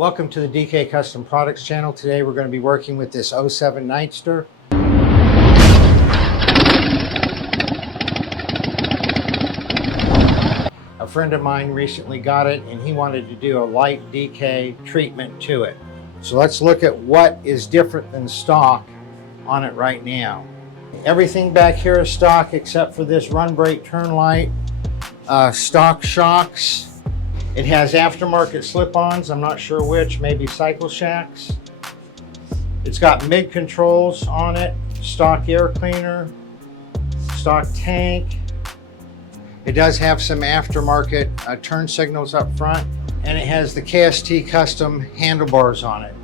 Welcome to the DK Custom Products channel. Today we're going to be working with this 07 Nightster. A friend of mine recently got it and he wanted to do a light DK treatment to it. So let's look at what is different than stock on it right now. Everything back here is stock except for this run brake turn light, stock shocks. It has aftermarket slip-ons, I'm not sure which, maybe Cycle Shacks. It's got MIG controls on it, stock air cleaner, stock tank. It does have some aftermarket turn signals up front, and it has the KST custom handlebars on it.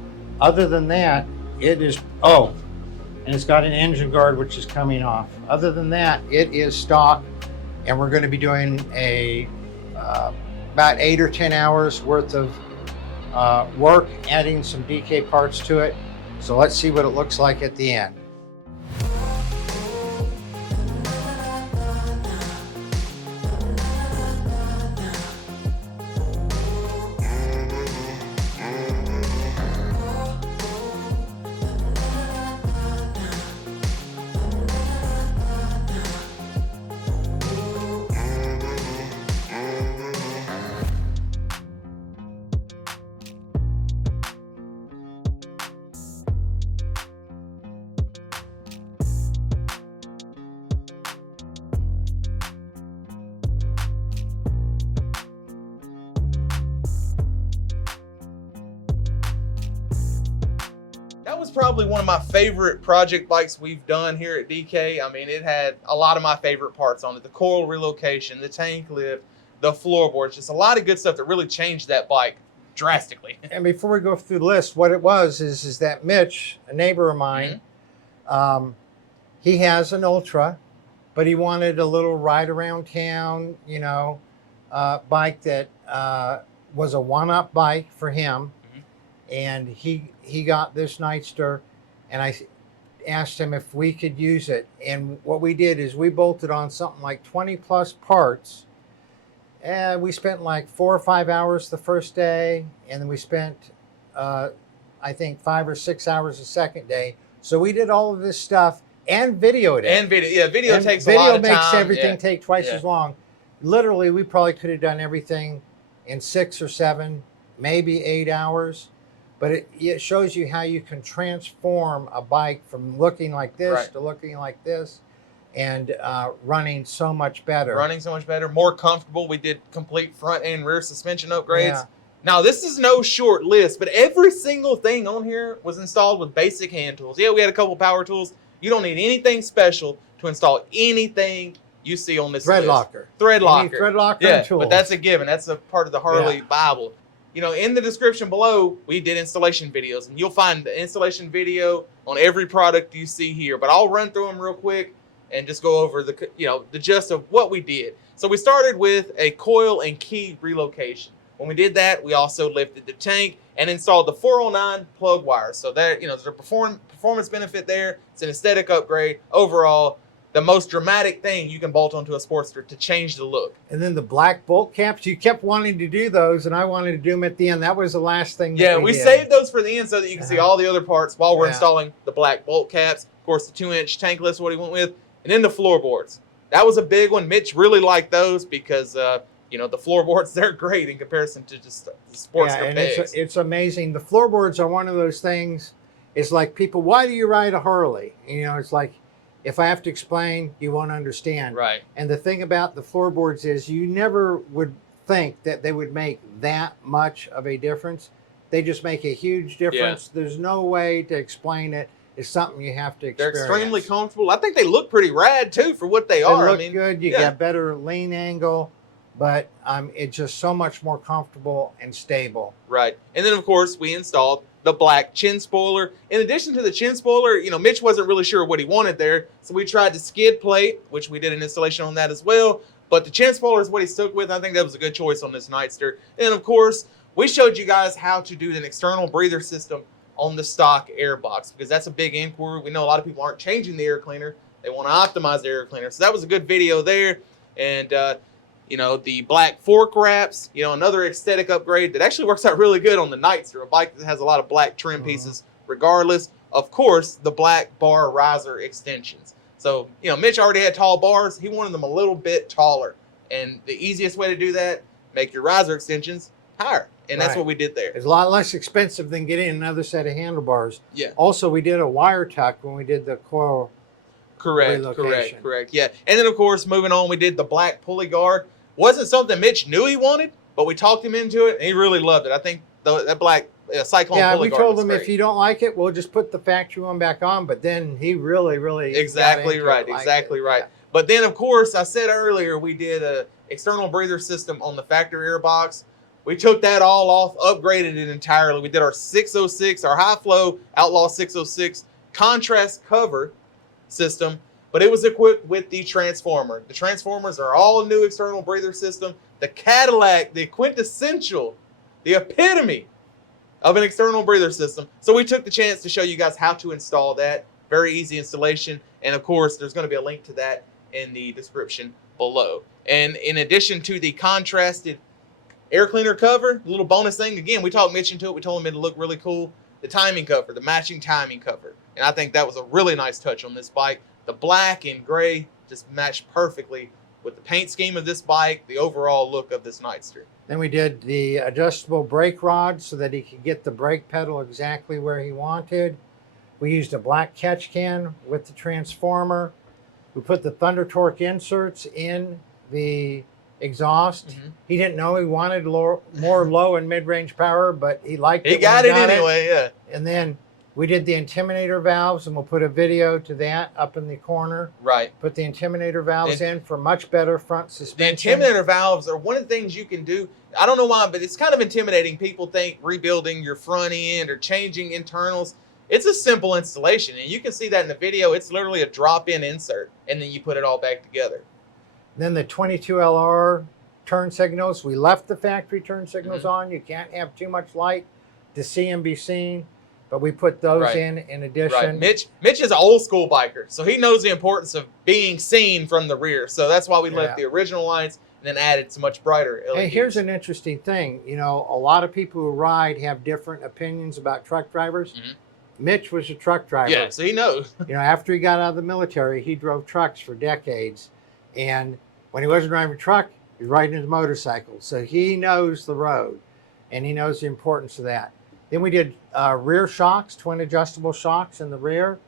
Other than that, it is, and it's got an engine guard which is coming off. Other than that, it is stock, and we're going to be doing a about 8 or 10 hours worth of work, adding some DK parts to it. So let's see what it looks like at the end. That was probably one of my favorite project bikes we've done here at DK. I mean, it had a lot of my favorite parts on it. The coil relocation, the tank lift, the floorboards, just a lot of good stuff that really changed that bike drastically. And before we go through the list, what it was is that Mitch, a neighbor of mine, he has an Ultra, but he wanted a little ride around town, you know, bike that was a one-up bike for him. And he got this Nightster, and I asked him if we could use it. And what we did is we bolted on something like 20 plus parts. And we spent like 4 or 5 hours the first day, and then we spent I think 5 or 6 hours the second day. So we did all of this stuff and videoed it. And video takes a lot of time. Video makes everything take twice as long. Literally, we probably could have done everything in 6 or 7, maybe 8 hours. But it shows you how you can transform a bike from looking like this to looking like this, and running so much better. Running so much better, more comfortable. We did complete front and rear suspension upgrades. Yeah. Now, this is no short list, but every single thing on here was installed with basic hand tools. Yeah, we had a couple power tools. You don't need anything special to install anything you see on this Thread list. locker. Thread locker. Thread locker and tools. But that's a given. That's a part of the Harley Bible. You know, in the description below, we did installation videos, and you'll find the installation video on every product you see here. But I'll run through them real quick and just go over the, the gist of what we did. So we started with a coil and key relocation. When we did that, we also lifted the tank and installed the 409 plug wires. So that, there's a performance benefit there. It's an aesthetic upgrade. Overall, the most dramatic thing you can bolt onto a Sportster to change the look. And then the black bolt caps, you kept wanting to do those, and I wanted to do them at the end. That was the last thing that we did. Saved those for the end so that you can see all the other parts while we're installing the black bolt caps. Of course, the 2-inch tank lift is what he went with. And then the floorboards. That was a big one. Mitch really liked those because, the floorboards, they're great in comparison to just the Sportster pegs. It's amazing. The floorboards are one of those things. It's like people, why do you ride a Harley? It's like, if I have to explain, you won't understand. Right. And the thing about the floorboards is you never would think that they would make that much of a difference. They just make a huge difference. Yeah. There's no way to explain it. It's something you have to experience. They're extremely comfortable. I think they look pretty rad, too, for what they are. They look good. You get better lean angle. But it's just so much more comfortable and stable. Right. And then, of course, we installed the black chin spoiler. In addition to the chin spoiler, Mitch wasn't really sure what he wanted there. So we tried the skid plate, which we did an installation on that as well. But the chin spoiler is what he stuck with. I think that was a good choice on this Nightster. And, of course, we showed you guys how to do an external breather system on the stock air box, because that's a big inquiry. We know a lot of people aren't changing the air cleaner. They want to optimize the air cleaner. So that was a good video there. And You know, the black fork wraps, you know, another aesthetic upgrade that actually works out really good on the Nightster, a bike that has a lot of black trim pieces regardless. Of course, the black bar riser extensions. So, you know, Mitch already had tall bars. He wanted them a little bit taller. And the easiest way to do that, make your riser extensions higher. And that's what we did there. It's a lot less expensive than getting another set of handlebars. Yeah. Also, we did a wire tuck when we did the coil relocation. Correct. Yeah. And then, of course, moving on, we did the black pulley guard. Wasn't something Mitch knew he wanted, but we talked him into it, and he really loved it. I think that black Cyclone pulley guard. Yeah, we told him if you don't like it, we'll just put the factory one back on. But then he really exactly right. Yeah. But then, of course, I said earlier we did a external breather system on the factory airbox. We took that all off, upgraded it entirely. We did our 606, our high flow Outlaw 606 contrast cover system, but it was equipped with the transformer. The transformers are all new external breather system. The Cadillac, the quintessential, the epitome of an external breather system. So we took the chance to show you guys how to install that. Very easy installation. And of course, there's going to be a link to that in the description below. And in addition to the contrasted air cleaner cover, a little bonus thing, again, we talked Mitch into it. We told him it'd look really cool. The timing cover, the matching timing cover. And I think that was a really nice touch on this bike. The black and gray just matched perfectly with the paint scheme of this bike, the overall look of this Nightster. Then we did the adjustable brake rod so that he could get the brake pedal exactly where he wanted. We used a black catch can with the transformer. We put the Thunder Torque inserts in the exhaust. He didn't know he wanted more low and mid-range power, but he liked it. He got it anyway, yeah. And then we did the Intimidator valves, and we'll put a video to that up in the corner. Right. Put the Intimidator valves in for much better front suspension. The Intimidator valves are one of the things you can do. I don't know why, but it's kind of intimidating. People think rebuilding your front end or changing internals. It's a simple installation, and you can see that in the video. It's literally a drop-in insert, and then you put it all back together. Then the 22LR turn signals. We left the factory turn signals on. You can't have too much light to see and be seen. But we put those in addition. Mitch is an old school biker, so he knows the importance of being seen from the rear. So that's why we left the original lights and then added some much brighter LEDs. Hey, here's an interesting thing. You know, a lot of people who ride have different opinions about truck drivers. Mitch was a truck driver. Yeah, so he knows. You know, after he got out of the military, he drove trucks for decades. And when he wasn't driving a truck, he was riding his motorcycle. So he knows the road, and he knows the importance of that. Then we did rear shocks, twin adjustable shocks in the rear.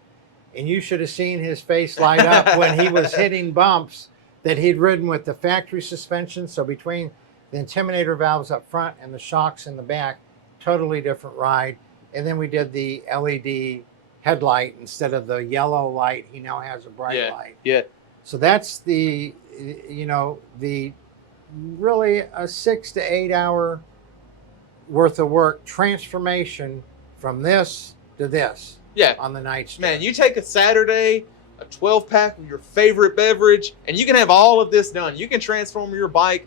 And you should have seen his face light up when he was hitting bumps that he'd ridden with the factory suspension. So between the Intimidator valves up front and the shocks in the back, totally different ride. And then we did the LED headlight instead of the yellow light. He now has a bright light. Yeah. So that's the, you know, the really a 6 to 8 hour worth of work transformation from this to this on the Nightster. Man, you take a Saturday, a 12-pack of your favorite beverage, and you can have all of this done. You can transform your bike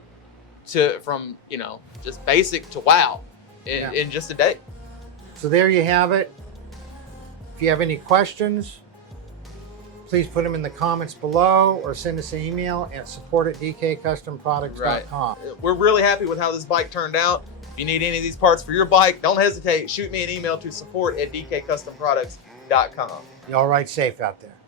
from, you know, just basic to wow in just a day. So there you have it. If you have any questions, please put them in the comments below or send us an email at support@dkcustomproducts.com. We're really happy with how this bike turned out. If you need any of these parts for your bike, don't hesitate. Shoot me an email to support@dkcustomproducts.com. Y'all ride safe out there.